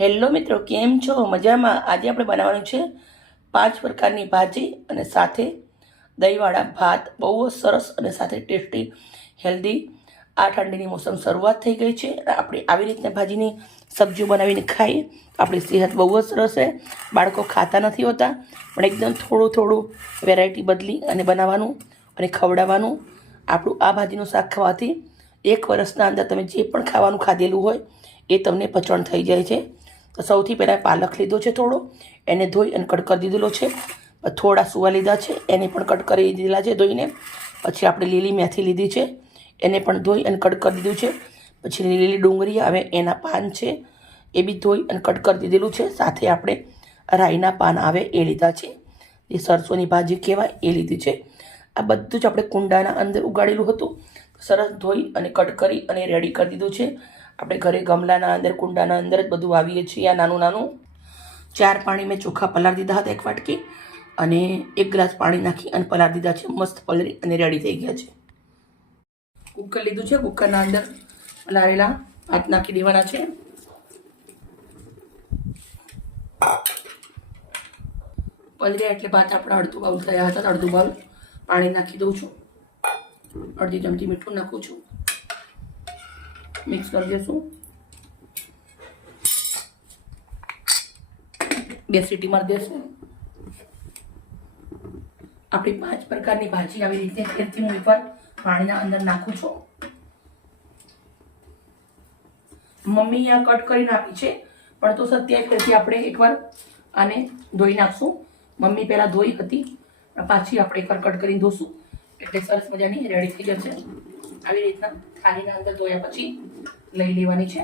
Hello મિત્રો કેમ છો? મજામાં. આજે આપણે બનાવવાનું છે પાંચ પ્રકારની ભાજી અને સાથે દહીંવાળા ભાત. બહુ જ સરસ અને સાથે ટેસ્ટી, હેલ્ધી, આ ઠંડીની મોસમ શરૂઆત થઈ ગઈ છે. આપણે આવી રીતના ભાજીની સબ્જીઓ બનાવીને ખાઈએ. આપણી સેહત બહુ જ સરસ છે. બાળકો ખાતા નથી હોતા, પણ એકદમ થોડું થોડું વેરાયટી બદલી અને બનાવવાનું અને ખવડાવવાનું. આપણું આ ભાજીનું શાક ખાવાથી એક વર્ષના અંદર તમે જે પણ ખાવાનું ખાધેલું હોય, એ તમને પચણ થઈ જાય છે. તો સૌથી પહેલાં પાલક લીધો છે થોડો, એને ધોઈ અને કટ કરી દીધેલો છે. થોડા સુવા લીધા છે, એને પણ કટ કરી દીધેલા છે ધોઈને. પછી આપણે લીલી મેથી લીધી છે, એને પણ ધોઈ અને કટ કરી દીધું છે. પછી લીલી ડુંગળી આવે એના પાન છે, એ બી ધોઈ અને કટ કરી દીધેલું છે. સાથે આપણે રાઈના પાન આવે એ લીધા છે. એ સરસોની ભાજી કહેવાય એ લીધી છે. આ બધું જ આપણે કુંડાના અંદર ઉગાડેલું હતું. સરસ ધોઈ અને કટ કરી અને રેડી કરી દીધું છે. આપણે ઘરે ગમલાના અંદર, કુંડાના અંદર જ બધું વાવીએ છીએ. આ નાનું નાનું ચાર પાણી મેં ચોખા પલાળ દીધા હતા એક વાટકી અને એક ગ્લાસ પાણી નાખી અને પલાળ દીધા છે. મસ્ત પલળી અને રેડી થઈ ગયા છે. કુકર લીધું છે. કુકરના અંદર પલાળેલા ભાત નાખી દેવાના છે. પલળ્યા એટલે ભાત આપણા અડધું બાઉલ થયા હતા. અડધું બાઉલ પાણી નાખી દઉં છું. અડધી ચમચી મીઠું નાખું છું. મિક્સ કરી દઈશું બે સીટી મારી દેશું. આપણી પાંચ પ્રકારની ભાજી આવી રીતે ફેરથી હું એકવાર પાણીના અંદર નાખું છું. મમ્મી આ કટ કરીને આપી છે, પણ તો સત્યા ફેરથી આપણે એકવાર આને ધોઈ નાખશું. મમ્મી પહેલાં ધોઈ હતી, પાછી આપણે એકવાર કટ કરીને ધોશું. એટલે સરસ મજાની રેડી થઈ જશે. આવી રીતના થાળીના અંદર ધોયા પછી લઈ લેવાની છે.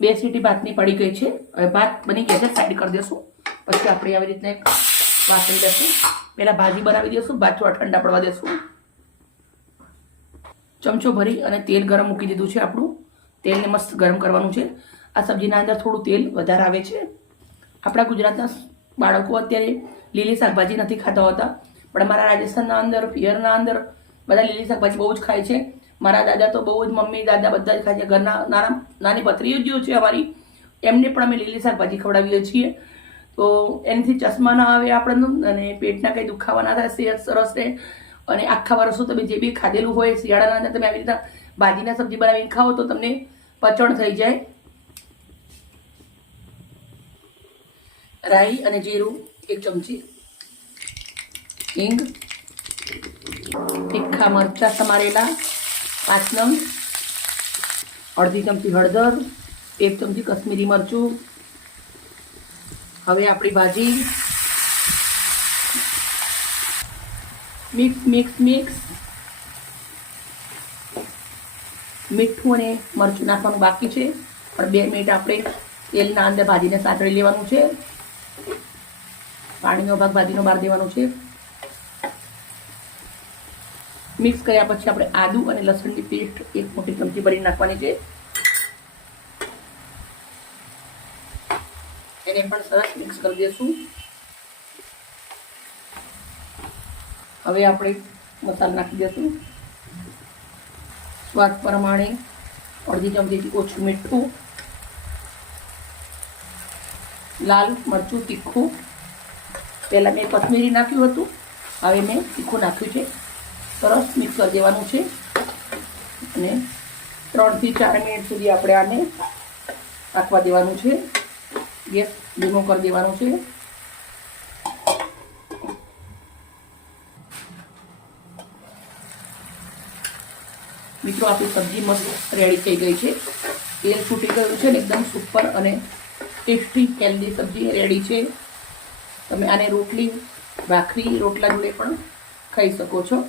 બે સીટી ભાતની પડી ગઈ છે. હવે ભાત બની ગયા છે સાઈડ કરી દેશું. પછી આપણે આવી રીતના એક વાસણ લેશું પહેલાં ભાજી બનાવી દઈશું ભાત થોડા ઠંડા પડવા દેશું. ચમચો ભરી અને તેલ ગરમ મૂકી દીધું છે આપણું. તેલને મસ્ત ગરમ કરવાનું છે. આ સબ્જીના અંદર થોડું તેલ વધારે આવે છે. આપણા ગુજરાતના બાળકો અત્યારે લીલી શાકભાજી નથી ખાતા હોતા. પણ અમારા રાજસ્થાનના અંદર, પિયરના અંદર બધા લીલી શાકભાજી બહુ જ ખાય છે. મારા દાદા તો બહુ જ, મમ્મી, દાદા બધા જ ખાય છે. ઘરના નાના, નાની પથરીઓ જે છે અમારી. એમને પણ અમે લીલી શાકભાજી ખવડાવીએ છીએ. તો એનાથી ચશ્મા ના આવે આપણને અને પેટના કંઈ દુખાવા ના થાય, સેહત સરસ રહે. અને આખા વર્ષો તમે જે બી ખાધેલું હોય, શિયાળાના અંદર તમે આવી રીતના ભાજીના સબ્જી બનાવીને ખાઓ તો તમને પચણ થઈ જાય. રાઈ અને જીરું, એક ચમચી હિંગ, તીખા મરચાં સમારેલા, પાંચ નંગ, અડધી ચમચી હળદર, એક ચમચી કશ્મીરી મરચું. હવે આપણી ભાજી. Mix mix mix. મીઠું અને મરચું નાખવાનું બાકી છે. પણ બે મિનિટ આપણે તેલના અંદર ભાજીને સાતળી લેવાનું છે. પાણીનો ભાગ ભાજીનો બહાર દેવાનો છે. મિક્સ કર્યા પછી આપણે આદુ અને લસણની પેસ્ટ એક મોટી ચમચી ભરી નાખવાની છે. એને પણ સરસ મિક્સ કરી દઈશું હવે આપણે મસાલો નાખી દઈશું સ્વાદ પ્રમાણે અડધી ચમચીથી ઓછું મીઠું, લાલ મરચું તીખું પહેલાં મેં કશ્મીરી નાખ્યું હતું. હવે મેં તીખું નાખ્યું છે. સરસ મિક્સ કરી દેવાનું છે. અને ત્રણથી ચાર મિનિટ સુધી આપણે આને રાખવા દેવાનું છે. ગેસ ધીમો કરી દેવાનું છે. મિત્રો, આપણી સબ્જી મસ્ત રેડી થઈ ગઈ છે. તેલ છૂટી ગયું છે ને, એકદમ સુપર અને ટેસ્ટી, હેલ્ધી સબ્જી રેડી છે. તમે આને રોટલી, ભાખરી, રોટલા જોડે પણ ખાઈ શકો છો.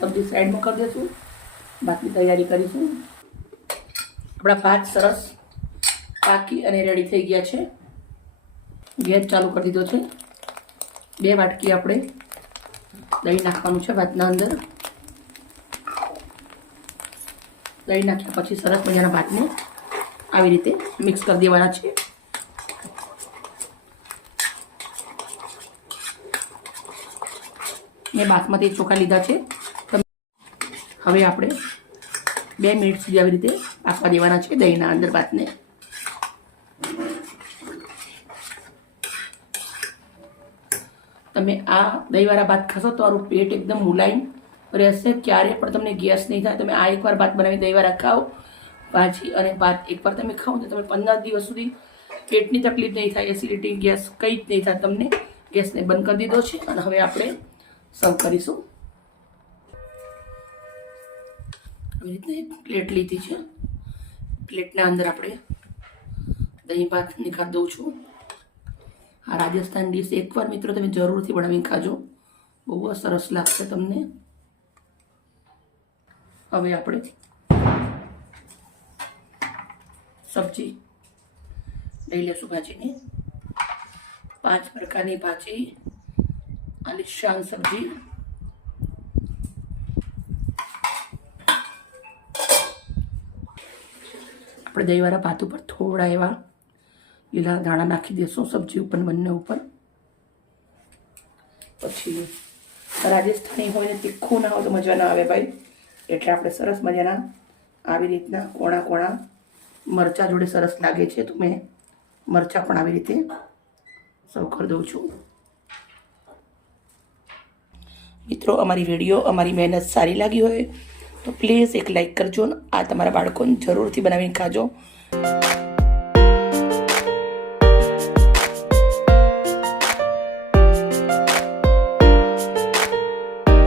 સબ્જી સાઈડમાં કરી દઈશું. બાકી તૈયારી કરીશું. આપણા ભાત સરસ પાકી અને રેડી થઈ ગયા છે. ગેસ ચાલુ કરી દીધો છે. બે વાટકી આપણે દહીં નાખવાનું છે ભાતના અંદર. દહીં નાખ્યા પછી સરસ મજાના ભાતને આવી રીતે મિક્સ કરી દેવાના છે. મેં બાસમતી ચોખા લીધા છે. હવે આપણે બે મિનિટ સુધી આવી રીતે પાકવા દેવાના છે દહીંના અંદર ભાતને. તમે આ દહીંવાળા ભાત ખાશો તો તમારું પેટ એકદમ મુલાયમ રહેશે. ક્યારે પણ તમને ગેસ નહીં થાય, તમે આ એકવાર ભાત બનાવી દહીંવાળા ખાઓ. ભાજી અને ભાત એકવાર તમે ખાઓ તો તમે પંદર દિવસ સુધી પેટની તકલીફ નહીં થાય, એસિડિટી, ગેસ કંઈ જ નહીં થાય. તમને ગેસને બંધ કરી દીધો છે અને હવે આપણે સર્વ કરીશું આવી રીતના એક પ્લેટ લીધી છે. પ્લેટના અંદર આપણે દહીં ભાત નીકાળ દઉં છું. આ રાજસ્થાન ડીશ એકવાર મિત્રો તમે જરૂરથી બનાવીને ખાજો. બહુ જ સરસ લાગશે તમને. હવે આપણે સબ્જી લઈ લેશું ભાજીની. પાંચ પ્રકારની ભાજી. આલિશાન સબ્જી આપણે દહીંવાળા ભાત ઉપર થોડા એવા લીલા દાણા નાખી દઈશું, સબ્જી ઉપર બંને ઉપર. પછી રાજસ્થાની હોય ને તીખું ના હોય તો મજા ના આવે ભાઈ. એટલે આપણે સરસ મજાના આવી રીતના કોણા કોણા મરચાં જોડે સરસ લાગે છે, તો મેં મરચાં પણ આવી રીતે સર્વ કરી દઉં છું. મિત્રો, અમારી વીડિયો અમારી મહેનત સારી લાગી હોય તો પ્લીઝ એક લાઇક કરજો આ તમારા બાળકોને જરૂરથી બનાવીને ખાજો.